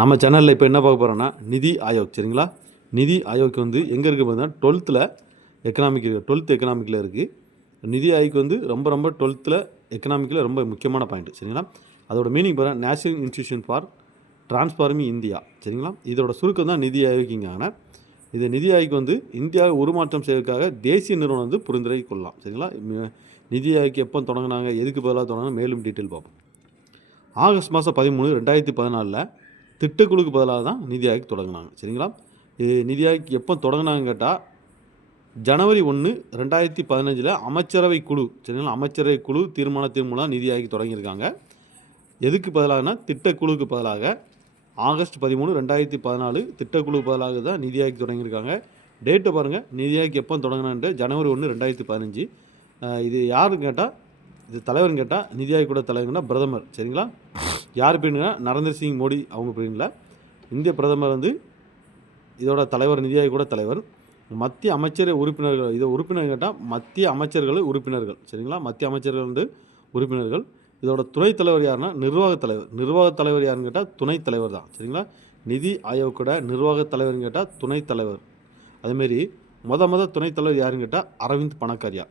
நம்ம சேனலில் இப்போ என்ன பார்க்க போகிறோன்னா நிதி ஆயோக். சரிங்களா? நிதி ஆயோக் வந்து எங்கே இருக்குது பார்த்தீங்கன்னா 12th எக்கனாமிக்கில் இருக்குது. நிதி ஆயோக் வந்து ரொம்ப 12th எக்கனாமிக்கில் ரொம்ப முக்கியமான பாயிண்ட். சரிங்களா? அதோட மீனிங் பாருங்கள், national institution for transforming India. சரிங்களா? இதோட சுருக்கம் தான் நிதி ஆயோக்கிங்கான. இது நிதி ஆயோக் வந்து இந்தியாவை உருமாற்றம் செய்வதற்காக தேசிய நிறுவனம் வந்து புரிந்துரை கொள்ளலாம். சரிங்களா? நிதி ஆயோக் எப்போ தொடங்கினாங்க, எதுக்கு பதிலாக தொடங்கினா மேலும் டீட்டெயில் பார்ப்போம். ஆகஸ்ட் மாதம் 13, 2014 திட்டக்குழுக்கு பதிலாக தான் நிதி ஆயோக் தொடங்கினாங்க. சரிங்களா? நிதி ஆயோக் எப்போ தொடங்கினாங்க கேட்டால் ஜனவரி 1, 2015 அமைச்சரவை குழு. சரிங்களா? அமைச்சரவை குழு தீர்மானத்தின் மூலம் நிதி ஆயோக் தொடங்கியிருக்காங்க. எதுக்கு பதிலாகனா திட்டக்குழுக்கு பதிலாக ஆகஸ்ட் 13, 2014 திட்டக்குழுக்கு பதிலாக தான் நிதி ஆயோக் தொடங்கியிருக்காங்க. டேட்டை பாருங்கள், நிதி ஆயோக் எப்போ தொடங்கினான்ட்டு ஜனவரி 1, 2015. இது யாருன்னு கேட்டால், இது தலைவர்னு கேட்டால் நிதி ஆயோக்கோட தலைவர்னா பிரதமர். சரிங்களா? யார் பேருங்கன்னா நரேந்திர சிங் மோடி அவங்க பேருங்களா. இந்திய பிரதமர் வந்து இதோட தலைவர், நிதி ஆயோக்கோட தலைவர். மத்திய அமைச்சர் உறுப்பினர்கள், இதை உறுப்பினர் கேட்டால் மத்திய அமைச்சர்கள் உறுப்பினர்கள். சரிங்களா? மத்திய அமைச்சர்கள் வந்து உறுப்பினர்கள். இதோட துணைத் தலைவர் யாருன்னா நிர்வாகத் தலைவர். நிர்வாகத் தலைவர் யாருன்னு கேட்டால் துணைத் தலைவர் தான். சரிங்களா? நிதி ஆயோக்கோட நிர்வாகத் தலைவர்னு கேட்டால் துணைத் தலைவர். அதுமாரி துணைத் தலைவர் யாருன்னு கேட்டால் அரவிந்த் பணக்காரியா.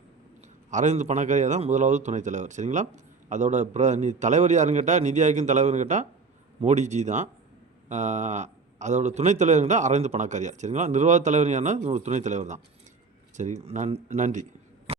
அரவிந்த் பணக்காரியா தான் முதலாவது துணைத் தலைவர். சரிங்களா? அதோட தலைவர் யாருன்னு கேட்டால் நிதி ஆயோக்கின் தலைவர்னு கேட்டால் மோடிஜி தான். அதோட துணைத் தலைவர்னு கேட்டால் அரவிந்த் பணக்காரியா. சரிங்களா? நிர்வாகத் தலைவர் யாருன்னா துணைத் தலைவர் தான். சரி, நன்றி.